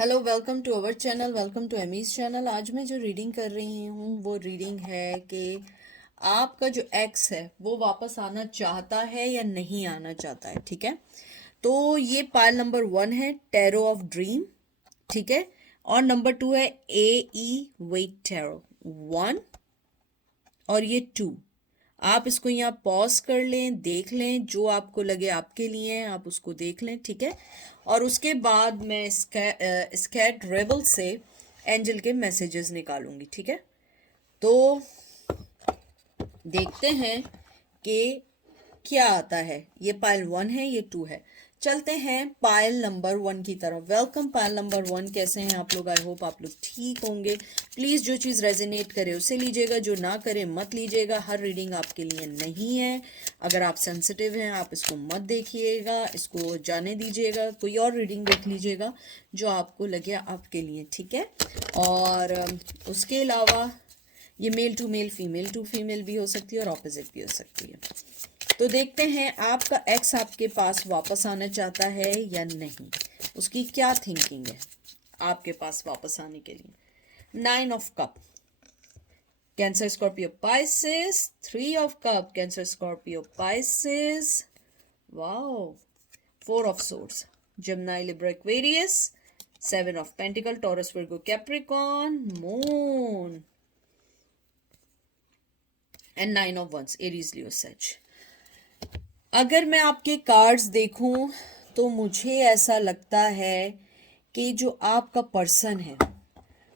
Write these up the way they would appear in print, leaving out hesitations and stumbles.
Hello, welcome to our channel, welcome to Amy's channel. आज मैं जो रीडिंग कर रही हूँ वो रीडिंग है कि आपका जो एक्स है वो वापस आना चाहता है या नहीं आना चाहता है। ठीक है, तो ये पाइल नंबर 1 है, टैरो ऑफ ड्रीम। ठीक है, और नंबर 2 है ए वेट टैरो 1, और ये 2। आप इसको यहाँ पॉज कर लें, देख लें, जो आपको लगे आपके लिए है आप उसको देख लें। ठीक है, और उसके बाद मैं स्कैट रेबल से एंजल के मैसेजेस निकालूंगी। ठीक है, तो देखते हैं कि क्या आता है। ये पाइल 1 है, ये 2 है। चलते हैं पाइल नंबर 1 की तरफ। वेलकम पाइल नंबर 1, कैसे हैं आप लोग? आई होप आप लोग ठीक होंगे। प्लीज़ जो चीज़ रेजोनेट करे उसे लीजिएगा, जो ना करे मत लीजिएगा। हर रीडिंग आपके लिए नहीं है। अगर आप सेंसिटिव हैं आप इसको मत देखिएगा, इसको जाने दीजिएगा, कोई और रीडिंग देख लीजिएगा जो आपको लगे आपके लिए। ठीक है, और उसके अलावा ये male to male, female to female भी हो सकती है और ऑपोजिट भी हो सकती है। तो देखते हैं आपका एक्स आपके पास वापस आना चाहता है या नहीं, उसकी क्या थिंकिंग है आपके पास वापस आने के लिए। 9 of cup, Cancer Scorpio Pisces. 3 of cup, Cancer Scorpio Pisces. Wow. 4 of swords, Gemini Libra Aquarius. 7 of pentacle, Taurus Virgo Capricorn, moon, and 9 of wands, Aries Leo such. अगर मैं आपके कार्ड्स देखूं तो मुझे ऐसा लगता है कि जो आपका पर्सन है,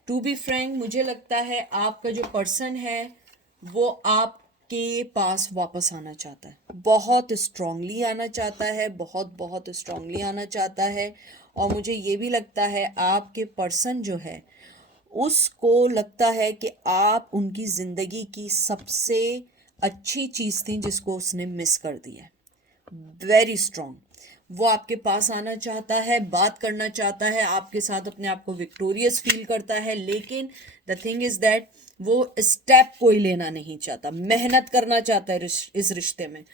टू बी फ्रैंक, मुझे लगता है आपका जो पर्सन है वो आपके पास वापस आना चाहता है, बहुत स्ट्रांगली आना चाहता है, बहुत बहुत स्ट्रांगली आना चाहता है। और मुझे ये भी लगता है आपके पर्सन जो है उसको लगता है कि आप उनकी ज़िंदगी की सबसे अच्छी चीज़ थी जिसको उसने मिस कर दिया है। वेरी स्ट्रांग, वो आपके पास आना चाहता है, बात करना चाहता है आपके साथ, अपने आप को विक्टोरियस फील करता है। लेकिन द थिंग इज दैट वो स्टेप कोई लेना नहीं चाहता, मेहनत करना चाहता है इस रिश्ते में,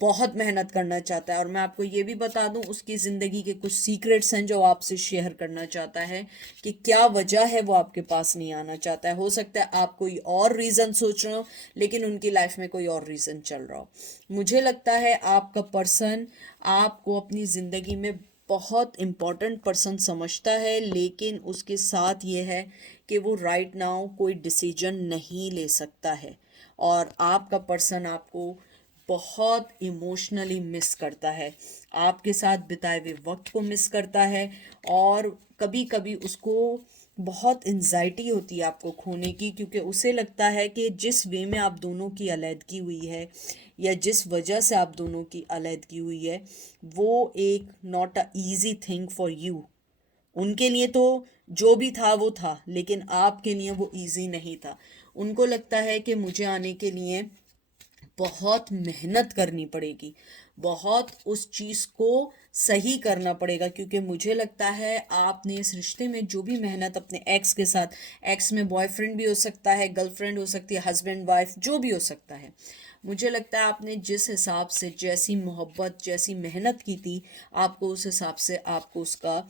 बहुत मेहनत करना चाहता है। और मैं आपको ये भी बता दूं, उसकी ज़िंदगी के कुछ सीक्रेट्स हैं जो आपसे शेयर करना चाहता है कि क्या वजह है वो आपके पास नहीं आना चाहता है। हो सकता है आप कोई और रीज़न सोच रहे हो लेकिन उनकी लाइफ में कोई और रीज़न चल रहा हो। मुझे लगता है आपका पर्सन आपको अपनी ज़िंदगी में बहुत इम्पॉर्टेंट पर्सन समझता है, लेकिन उसके साथ ये है कि वो राइट नाउ कोई डिसीजन नहीं ले सकता है। और आपका पर्सन आपको बहुत इमोशनली मिस करता है, आपके साथ बिताए हुए वक्त को मिस करता है। और कभी कभी उसको बहुत एंजाइटी होती है आपको खोने की, क्योंकि उसे लगता है कि जिस वे में आप दोनों की अलैदगी हुई है या जिस वजह से आप दोनों की अलैदगी हुई है वो एक not a easy thing for you. उनके लिए तो जो भी था वो था, लेकिन आपके लिए वो इजी नहीं था। उनको लगता है कि मुझे आने के लिए बहुत मेहनत करनी पड़ेगी, बहुत उस चीज़ को सही करना पड़ेगा, क्योंकि मुझे लगता है आपने इस रिश्ते में जो भी मेहनत अपने एक्स के साथ, एक्स में बॉयफ्रेंड भी हो सकता है, गर्लफ्रेंड हो सकती है, हस्बैंड वाइफ जो भी हो सकता है, मुझे लगता है आपने जिस हिसाब से, जैसी मोहब्बत, जैसी मेहनत की थी, आपको उस हिसाब से आपको उसका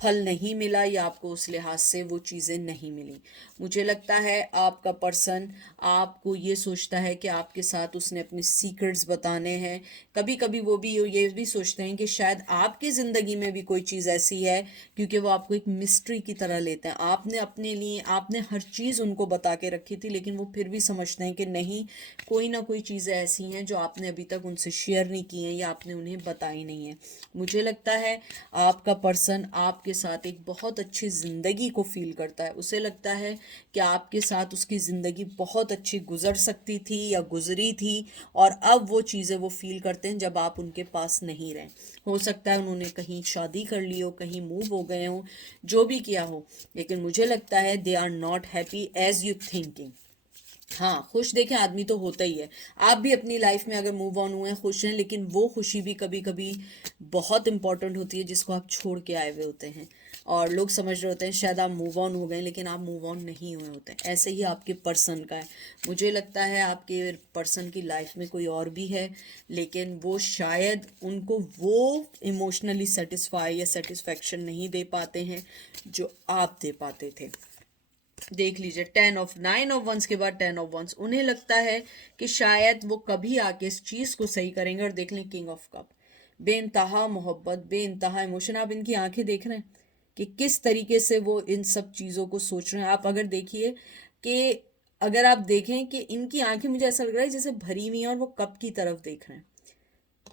फल नहीं मिला, या आपको उस लिहाज से वो चीज़ें नहीं मिली। मुझे लगता है आपका पर्सन आपको ये सोचता है कि आपके साथ उसने अपने सीक्रेट्स बताने हैं। कभी कभी वो भी ये भी सोचते हैं कि शायद आपकी ज़िंदगी में भी कोई चीज़ ऐसी है, क्योंकि वो आपको एक मिस्ट्री की तरह लेते हैं। आपने अपने लिए, आपने हर चीज़ उनको बता के रखी थी, लेकिन वो फिर भी समझते हैं कि नहीं, कोई ना कोई चीज़ें ऐसी हैं जो आपने अभी तक उनसे शेयर नहीं की हैं या आपने उन्हें बताई नहीं है। मुझे लगता है आपका पर्सन आपके साथ एक बहुत अच्छी ज़िंदगी को फील करता है। उसे लगता है कि आपके साथ उसकी ज़िंदगी बहुत अच्छी गुजर सकती थी या गुजरी थी, और अब वो चीज़ें वो फील करते हैं जब आप उनके पास नहीं रहे। हो सकता है उन्होंने कहीं शादी कर ली हो, कहीं मूव हो गए हो, जो भी किया हो, लेकिन मुझे लगता है they are not happy as you thinking. हाँ, खुश देखें आदमी तो होता ही है। आप भी अपनी लाइफ में अगर मूव ऑन हुए हैं, खुश हैं, लेकिन वो खुशी भी कभी कभी बहुत इंपॉर्टेंट होती है जिसको आप छोड़ के आए हुए होते हैं। और लोग समझ रहे होते हैं शायद आप मूव ऑन हो गए, लेकिन आप मूव ऑन नहीं हुए होते हैं। ऐसे ही आपके पर्सन का है। मुझे लगता है आपके पर्सन की लाइफ में कोई और भी है, लेकिन वो शायद उनको वो इमोशनली सेटिस्फाई या सेटिस्फेक्शन नहीं दे पाते हैं जो आप दे पाते थे। देख लीजिए 9 ऑफ वंस के बाद 10 ऑफ वंस, उन्हें लगता है कि शायद वो कभी आके इस चीज को सही करेंगे। और देख लें किंग ऑफ कप, बेइंतहा मोहब्बत, बेइंतहा इमोशन। आप इनकी आंखें देख रहे हैं कि किस तरीके से वो इन सब चीजों को सोच रहे हैं। आप अगर देखिए कि अगर आप देखें कि इनकी आंखें, मुझे ऐसा लग रहा है जैसे भरी हुई हैं और वो कप की तरफ देख रहे हैं।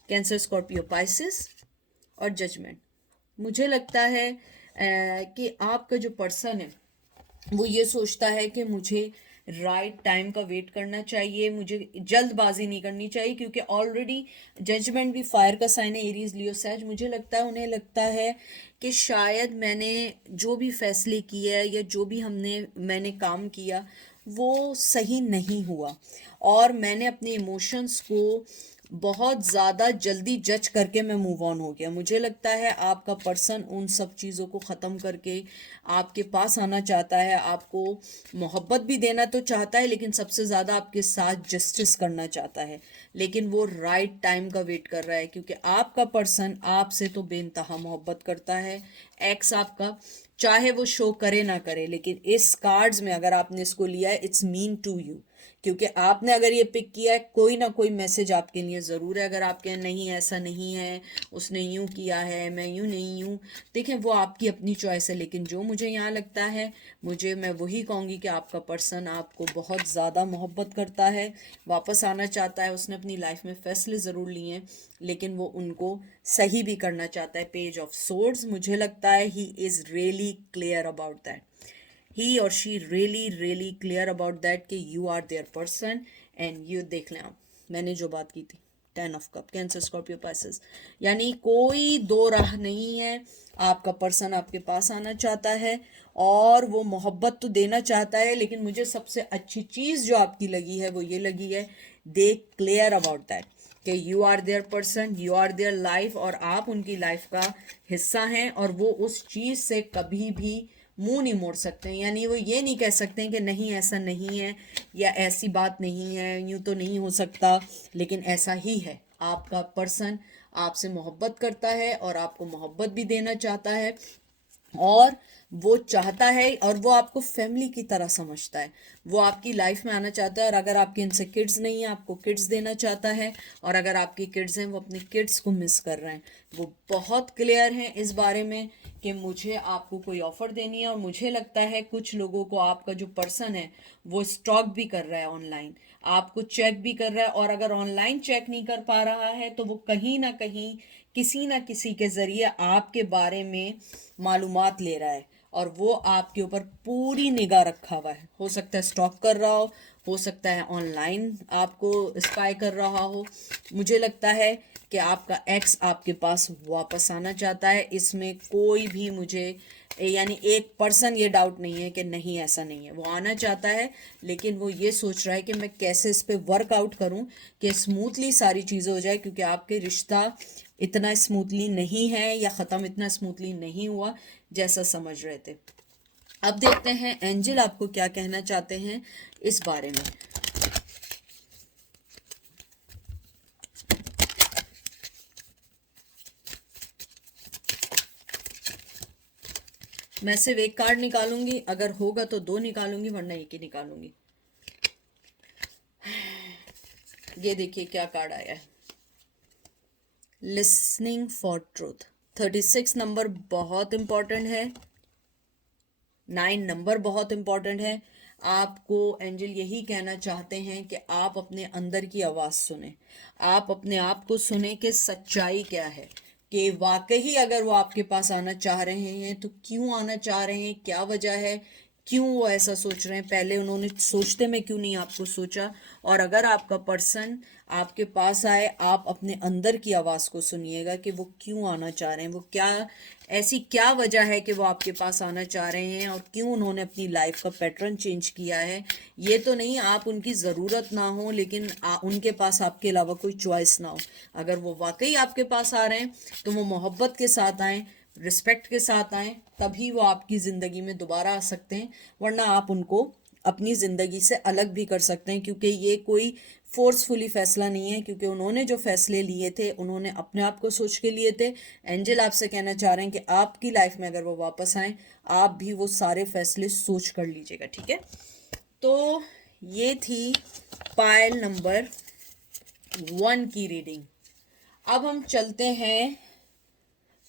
कैंसर, स्कॉर्पियो, पाइसिस और जजमेंट। मुझे लगता है कि आपका जो पर्सन है वो ये सोचता है कि मुझे राइट टाइम का वेट करना चाहिए, मुझे जल्दबाजी नहीं करनी चाहिए, क्योंकि ऑलरेडी जजमेंट भी फायर का साइन है, एरीज लियो सैज। मुझे लगता है उन्हें लगता है कि शायद मैंने जो भी फैसले किए या जो भी मैंने काम किया वो सही नहीं हुआ, और मैंने अपने इमोशंस को बहुत ज़्यादा जल्दी जज करके मैं मूव ऑन हो गया। मुझे लगता है आपका पर्सन उन सब चीज़ों को ख़त्म करके आपके पास आना चाहता है, आपको मोहब्बत भी देना तो चाहता है, लेकिन सबसे ज़्यादा आपके साथ जस्टिस करना चाहता है। लेकिन वो राइट टाइम का वेट कर रहा है, क्योंकि आपका पर्सन आपसे तो बेइंतहा मोहब्बत करता है। एक्स आपका, चाहे वो शो करे ना करे, लेकिन इस कार्ड्स में अगर आपने इसको लिया है, इट्स मीन टू यू, क्योंकि आपने अगर ये पिक किया है, कोई ना कोई मैसेज आपके लिए ज़रूर है। अगर आपके नहीं ऐसा नहीं है, उसने यूं किया है, मैं यूं नहीं यूं, देखें वो आपकी अपनी चॉइस है। लेकिन जो मुझे यहाँ लगता है, मैं वही कहूँगी कि आपका पर्सन आपको बहुत ज़्यादा मोहब्बत करता है, वापस आना चाहता है। उसने अपनी लाइफ में फैसले ज़रूर लिए हैं, लेकिन वो उनको सही भी करना चाहता है। पेज ऑफ सोर्ड्स, मुझे लगता है he is really clear about that, he or she really clear about that कि you are their person and you। देख लें आप, मैंने जो बात की थी 10 of cup, Cancer, Scorpio, Pisces, यानी कोई दो राह नहीं है। आपका पर्सन आपके पास आना चाहता है और वो मोहब्बत तो देना चाहता है, लेकिन मुझे सबसे अच्छी चीज़ जो आपकी लगी है वो ये लगी है, दे क्लियर अबाउट दैट कि you are their person, you are their life, और आप उनकी लाइफ का हिस्सा हैं, और वो उस चीज़ से कभी भी मुंह नहीं मोड़ सकते हैं। यानी वो ये नहीं कह सकते हैं कि नहीं ऐसा नहीं है या ऐसी बात नहीं है, यूं तो नहीं हो सकता, लेकिन ऐसा ही है। आपका पर्सन आपसे मोहब्बत करता है और आपको मोहब्बत भी देना चाहता है, और वो चाहता है, और वो आपको फैमिली की तरह समझता है। वो आपकी लाइफ में आना चाहता है, और अगर आपके इनसे किड्स नहीं है, आपको किड्स देना चाहता है, और अगर आपकी किड्स हैं, वो अपने किड्स को मिस कर रहे हैं। वो बहुत क्लियर हैं इस बारे में कि मुझे आपको कोई ऑफर देनी है। और मुझे लगता है कुछ लोगों को आपका जो पर्सन है वो स्टॉक भी कर रहा है ऑनलाइन, आपको चेक भी कर रहा है, और अगर ऑनलाइन चेक नहीं कर पा रहा है तो वो कहीं ना कहीं किसी ना किसी के ज़रिए आपके बारे में मालूमात ले रहा है, और वो आपके ऊपर पूरी निगाह रखा हुआ है। हो सकता है स्टॉक कर रहा हो सकता है ऑनलाइन आपको स्पाई कर रहा हो। मुझे लगता है कि आपका एक्स आपके पास वापस आना चाहता है, इसमें कोई भी मुझे यानी 1% ये डाउट नहीं है कि नहीं ऐसा नहीं है। वो आना चाहता है, लेकिन वो ये सोच रहा है कि मैं कैसे इस पे वर्कआउट करूं कि स्मूथली सारी चीज़ें हो जाए, क्योंकि आपके रिश्ता इतना स्मूथली नहीं है या ख़त्म इतना स्मूथली नहीं हुआ जैसा समझ रहे थे। अब देखते हैं एंजल आपको क्या कहना चाहते हैं इस बारे में। मैं सिर्फ एक कार्ड निकालूंगी, अगर होगा तो दो निकालूंगी, वरना एक ही निकालूंगी। ये देखिए क्या कार्ड आया है, लिसनिंग फॉर ट्रूथ। 36 नंबर बहुत इंपॉर्टेंट है, 9 नंबर बहुत इंपॉर्टेंट है। आपको एंजल यही कहना चाहते हैं कि आप अपने अंदर की आवाज़ सुने, आप अपने आप को सुने कि सच्चाई क्या है, कि वाकई अगर वो आपके पास आना चाह रहे हैं तो क्यों आना चाह रहे हैं, क्या वजह है, क्यों वो ऐसा सोच रहे हैं, पहले उन्होंने सोचते में क्यों नहीं आपको सोचा। और अगर आपका पर्सन आपके पास आए, आप अपने अंदर की आवाज़ को सुनिएगा कि वो क्यों आना चाह रहे हैं, वो क्या ऐसी क्या वजह है कि वो आपके पास आना चाह रहे हैं, और क्यों उन्होंने अपनी लाइफ का पैटर्न चेंज किया है। ये तो नहीं आप उनकी ज़रूरत ना हो, लेकिन उनके पास आपके अलावा कोई चॉइस ना हो। अगर वो वाकई आपके पास आ रहे हैं तो वो मोहब्बत के साथ आएँ, रिस्पेक्ट के साथ आए, तभी वो आपकी ज़िंदगी में दोबारा आ सकते हैं, वरना आप उनको अपनी ज़िंदगी से अलग भी कर सकते हैं, क्योंकि ये कोई फोर्सफुली फैसला नहीं है, क्योंकि उन्होंने जो फैसले लिए थे उन्होंने अपने आप को सोच के लिए थे। एंजल आपसे कहना चाह रहे हैं कि आपकी लाइफ में अगर वो वापस आए, आप भी वो सारे फैसले सोच कर लीजिएगा, ठीक है। तो ये थी पायल नंबर 1 की रीडिंग। अब हम चलते हैं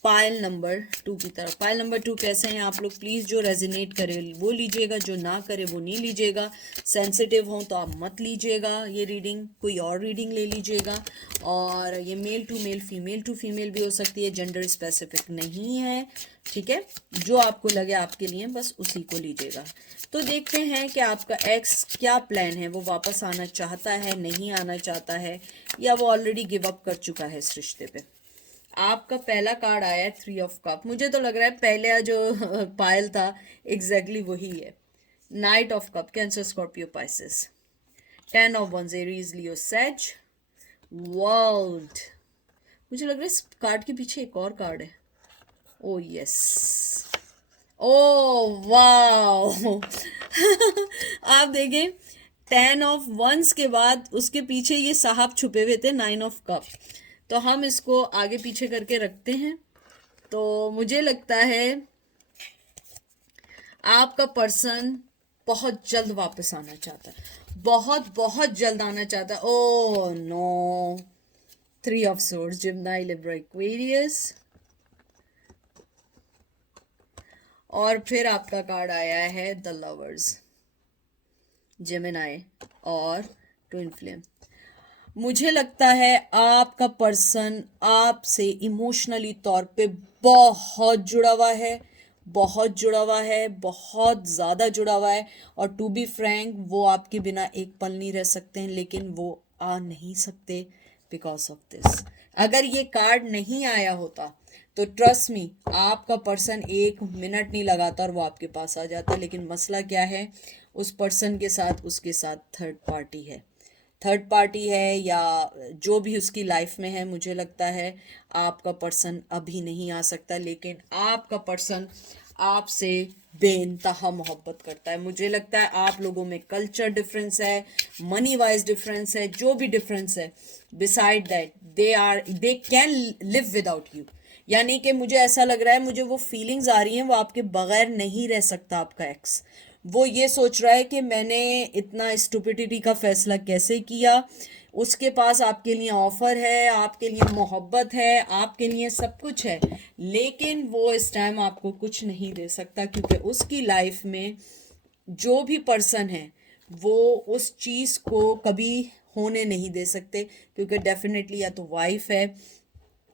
पायल नंबर 2 की तरफ। पायल नंबर 2 कैसे हैं आप लोग? प्लीज़ जो रेजिनेट करे वो लीजिएगा, जो ना करे वो नहीं लीजिएगा। सेंसिटिव हो तो आप मत लीजिएगा ये रीडिंग, कोई और रीडिंग ले लीजिएगा। और ये मेल टू फीमेल भी हो सकती है, जेंडर स्पेसिफिक नहीं है, ठीक है। जो आपको लगे आपके लिए बस उसी को लीजिएगा। तो देखते हैं कि आपका एक्स क्या प्लान है, वो वापस आना चाहता है, नहीं आना चाहता है, या वो ऑलरेडी गिव अप कर चुका है इस रिश्ते पे। आपका पहला कार्ड आया है 3 ऑफ कप। मुझे तो लग रहा है पहले जो पायल था एग्जैक्टली वही है। Knight of cup, Cancer Scorpio Pisces. 10 of wands, Aries Leo Sag. World, मुझे लग रहा है इस कार्ड के पीछे एक और कार्ड है। ओ यस, ओ वाओ आप देखें 10 ऑफ वंस के बाद उसके पीछे ये साहब छुपे हुए थे 9 ऑफ कप। तो हम इसको आगे पीछे करके रखते हैं। तो मुझे लगता है आपका पर्सन बहुत जल्द वापस आना चाहता है, बहुत बहुत जल्द आना चाहता है। Oh no, 3 of swords, Gemini, Libra, Aquarius. और फिर आपका कार्ड आया है द लवर्स, जेमिनी और ट्विन फ्लेम। मुझे लगता है आपका पर्सन आपसे इमोशनली तौर पे बहुत जुड़ा हुआ है, बहुत जुड़ा हुआ है, बहुत ज़्यादा जुड़ा हुआ है। और टू बी फ्रैंक, वो आपके बिना एक पल नहीं रह सकते हैं, लेकिन वो आ नहीं सकते बिकॉज ऑफ दिस। अगर ये कार्ड नहीं आया होता तो ट्रस्ट मी, आपका पर्सन 1 मिनट नहीं लगाता और वो आपके पास आ जाता। लेकिन मसला क्या है, उस पर्सन के साथ उसके साथ थर्ड पार्टी है, थर्ड पार्टी है, या जो भी उसकी लाइफ में है। मुझे लगता है आपका पर्सन अभी नहीं आ सकता, लेकिन आपका पर्सन आपसे बेइंतहा मोहब्बत करता है। मुझे लगता है आप लोगों में कल्चर डिफरेंस है, मनी वाइज डिफरेंस है, जो भी डिफरेंस है, beside that they can live without you. यानी कि मुझे ऐसा लग रहा है, मुझे वो फीलिंग्स आ रही हैं, वो आपके बगैर नहीं रह सकता आपका एक्स। वो ये सोच रहा है कि मैंने इतना स्टुपिडिटी का फैसला कैसे किया। उसके पास आपके लिए ऑफर है, आपके लिए मोहब्बत है, आपके लिए सब कुछ है, लेकिन वो इस टाइम आपको कुछ नहीं दे सकता, क्योंकि उसकी लाइफ में जो भी पर्सन है वो उस चीज़ को कभी होने नहीं दे सकते, क्योंकि डेफिनेटली या तो वाइफ है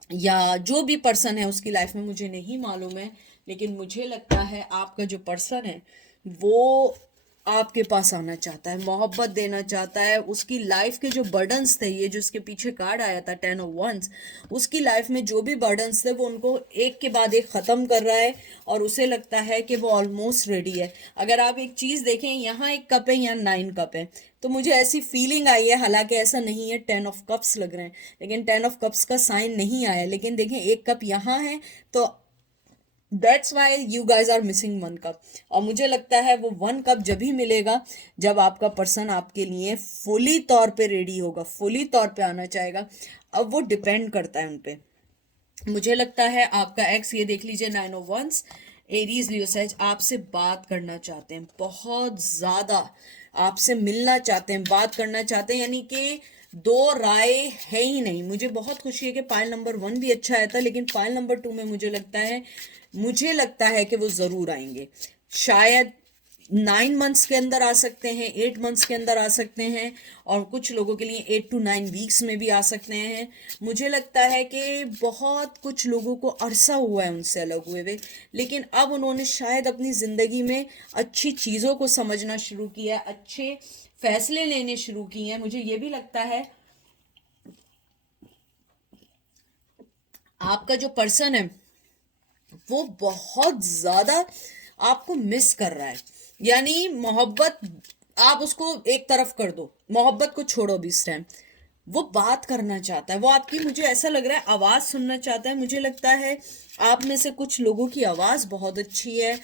या जो भी पर्सन है उसकी लाइफ में, मुझे नहीं मालूम है। लेकिन मुझे लगता है आपका जो पर्सन है वो आपके पास आना चाहता है, मोहब्बत देना चाहता है। उसकी लाइफ के जो बर्डन्स थे, ये जो उसके पीछे कार्ड आया था 10 ऑफ वंस, उसकी लाइफ में जो भी बर्डन्स थे वो उनको एक के बाद एक ख़त्म कर रहा है, और उसे लगता है कि वो ऑलमोस्ट रेडी है। अगर आप एक चीज़ देखें, यहाँ एक कप है, यहाँ 9 कप है, तो मुझे ऐसी फीलिंग आई है, हालांकि ऐसा नहीं है, 10 ऑफ कप्स लग रहे हैं, लेकिन 10 ऑफ कप्स का साइन नहीं आया। लेकिन देखें एक कप यहाँ है, तो that's why you guys are missing 1 cup. और मुझे लगता है वो 1 कप जब ही मिलेगा जब आपका पर्सन आपके लिए फुली तौर पे रेडी होगा, फुली तौर पे आना चाहेगा। अब वो डिपेंड करता है उन पे। मुझे लगता है आपका एक्स, ये देख लीजिए 9 of wands, Aries Leo Sag, आपसे बात करना चाहते हैं, बहुत ज़्यादा आपसे मिलना चाहते हैं, बात करना चाहते हैं, यानी कि दो राय है ही नहीं। मुझे बहुत खुशी है कि पायल नंबर 1 भी अच्छा आया था, लेकिन पायल नंबर 2 में मुझे लगता है कि वो ज़रूर आएंगे। शायद 9 मंथ्स के अंदर आ सकते हैं, 8 मंथ्स के अंदर आ सकते हैं, और कुछ लोगों के लिए 8 to 9 वीक्स में भी आ सकते हैं। मुझे लगता है कि बहुत कुछ लोगों को अरसा हुआ है उनसे अलग हुए हुए, लेकिन अब उन्होंने शायद अपनी ज़िंदगी में अच्छी चीज़ों को समझना शुरू किया, अच्छे फैसले लेने शुरू किए हैं। मुझे ये भी लगता है आपका जो पर्सन है वो बहुत ज़्यादा आपको मिस कर रहा है। यानी मोहब्बत, आप उसको एक तरफ कर दो, मोहब्बत को छोड़ो भी इस टाइम। वो बात करना चाहता है, वो आपकी, मुझे ऐसा लग रहा है, आवाज सुनना चाहता है। मुझे लगता है आप में से कुछ लोगों की आवाज बहुत अच्छी है,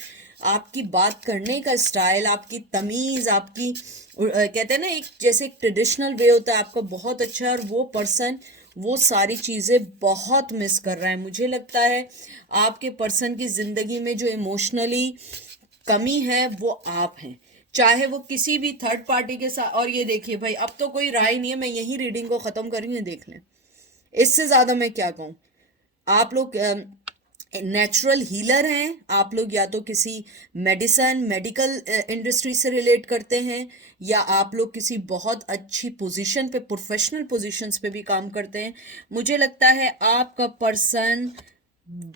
आपकी बात करने का स्टाइल, आपकी तमीज, आपकी कहते हैं ना, एक जैसे एक ट्रेडिशनल वे होता है आपका, बहुत अच्छा है। और वो पर्सन वो सारी चीजें बहुत मिस कर रहा है। मुझे लगता है आपके पर्सन की जिंदगी में जो इमोशनली कमी है वो आप हैं, चाहे वो किसी भी थर्ड पार्टी के साथ। और ये देखिए भाई, अब तो कोई राय नहीं है, मैं यही रीडिंग को खत्म कर रही हूँ, देख लें, इससे ज्यादा मैं क्या कहूँ। आप लोग नेचुरल हीलर हैं, आप लोग या तो किसी मेडिकल इंडस्ट्री से रिलेट करते हैं, या आप लोग किसी बहुत अच्छी पोजीशन पे, प्रोफेशनल पोजीशंस पे भी काम करते हैं। मुझे लगता है आपका पर्सन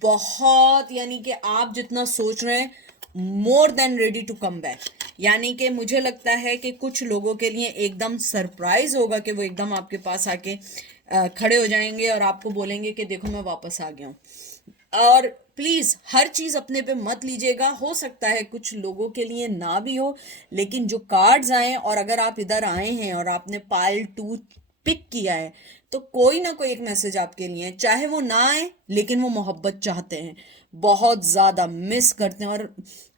बहुत, यानी कि आप जितना सोच रहे हैं, more than ready to come back. यानी कि मुझे लगता है कि कुछ लोगों के लिए एकदम सरप्राइज होगा कि वो एकदम आपके पास आके खड़े हो जाएंगे और आपको बोलेंगे कि देखो मैं वापस आ गया हूँ। और प्लीज हर चीज अपने पे मत लीजिएगा, हो सकता है कुछ लोगों के लिए ना भी हो, लेकिन जो कार्ड्स आए, और अगर आप इधर आए हैं और आपने पाइल 2 पिक किया है, तो कोई ना कोई एक मैसेज आपके लिए है। चाहे वो ना आए, लेकिन वो मोहब्बत चाहते हैं, बहुत ज्यादा मिस करते हैं, और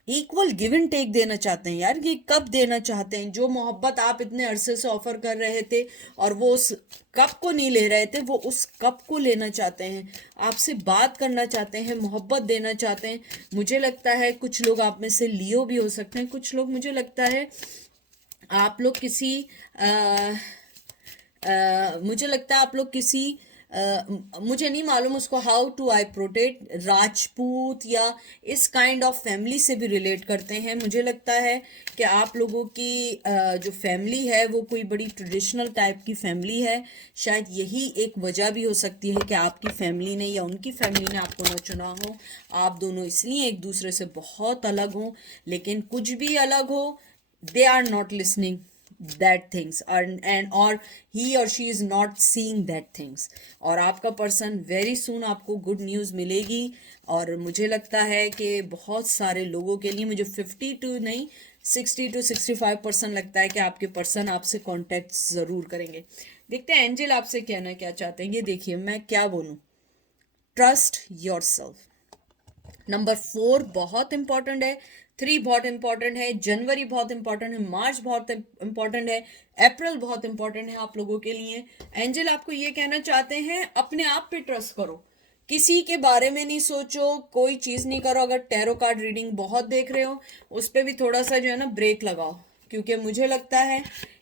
इक्वल गिव एंड टेक देना चाहते हैं। यार ये कब देना चाहते हैं, जो मोहब्बत आप इतने अरसे से ऑफर कर रहे थे और वो उस कप को नहीं ले रहे थे, वो उस कप को लेना चाहते हैं, आपसे बात करना चाहते हैं, मोहब्बत देना चाहते हैं। मुझे लगता है कुछ लोग आप में से लियो भी हो सकते हैं, कुछ लोग, मुझे लगता है आप लोग किसी मुझे लगता है आप लोग किसी मुझे नहीं मालूम उसको how to I protect, Rajput या इस काइंड ऑफ फैमिली से भी रिलेट करते हैं। मुझे लगता है कि आप लोगों की जो फैमिली है वो कोई बड़ी ट्रेडिशनल टाइप की फैमिली है। शायद यही एक वजह भी हो सकती है कि आपकी फैमिली ने या उनकी फैमिली ने आपको न चुना हो। आप दोनों इसलिए एक दूसरे से बहुत अलग हो, लेकिन कुछ भी अलग हो, they are not listening that things, and or he or she is not seeing that things। और आपका पर्सन वेरी सून आपको गुड न्यूज़ मिलेगी। और मुझे लगता है कि बहुत सारे लोगों के लिए, मुझे 52 नहीं 60 to 65% लगता है कि आपके पर्सन आपसे कांटेक्ट ज़रूर करेंगे। देखते हैं एंजल आपसे कहना क्या चाहते हैं। ये देखिए मैं क्या बोलूँ, ट्रस्ट योर सेल्फ। नंबर 4 बहुत इंपॉर्टेंट है, 3 बहुत इंपॉर्टेंट है, जनवरी बहुत इंपॉर्टेंट है, मार्च बहुत इंपॉर्टेंट है, अप्रैल बहुत इंपॉर्टेंट है आप लोगों के लिए। एंजल आपको ये कहना चाहते हैं, अपने आप पे ट्रस्ट करो, किसी के बारे में नहीं सोचो, कोई चीज नहीं करो। अगर टैरो कार्ड रीडिंग बहुत देख रहे हो, उस पर भी थोड़ा सा जो है ना ब्रेक लगाओ, क्योंकि मुझे लगता है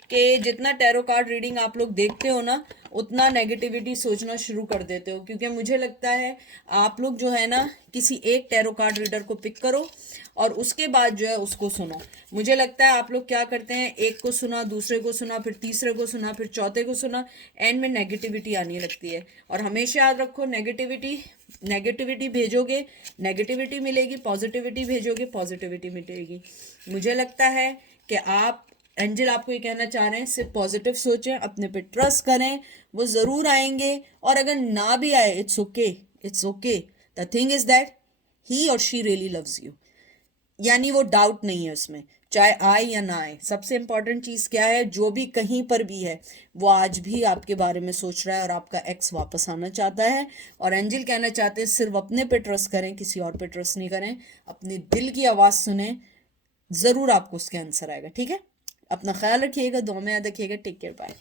कि जितना टैरो कार्ड रीडिंग आप लोग देखते हो ना, उतना नेगेटिविटी सोचना शुरू कर देते हो। क्योंकि मुझे लगता है आप लोग जो है ना, किसी एक टैरो कार्ड रीडर को पिक करो और उसके बाद जो है उसको सुनो। मुझे लगता है आप लोग क्या करते हैं, एक को सुना, दूसरे को सुना, फिर तीसरे को सुना, फिर चौथे को सुना, एंड में नेगेटिविटी आने लगती है। और हमेशा याद रखो, नेगेटिविटी भेजोगे नेगेटिविटी मिलेगी, पॉजिटिविटी भेजोगे पॉजिटिविटी मिलेगी। मुझे लगता है कि आप, एंजल आपको ये कहना चाह रहे हैं, सिर्फ पॉजिटिव सोचें, अपने पे ट्रस्ट करें, वो जरूर आएंगे। और अगर ना भी आए, it's okay, it's okay. The thing is that he और शी रियली लव्स यू, यानी वो डाउट नहीं है उसमें, चाहे आए या ना आए। सबसे इंपॉर्टेंट चीज क्या है, जो भी कहीं पर भी है, वो आज भी आपके बारे में सोच रहा है और आपका एक्स वापस आना चाहता है। और एंजल कहना चाहते हैं, सिर्फ अपने पे ट्रस्ट करें, किसी और पे ट्रस्ट नहीं करें, अपने दिल की आवाज सुने, जरूर आपको उसके आंसर आएगा। ठीक है, अपना ख्याल रखिएगा, दुआ में याद रखिएगा। Take care, bye.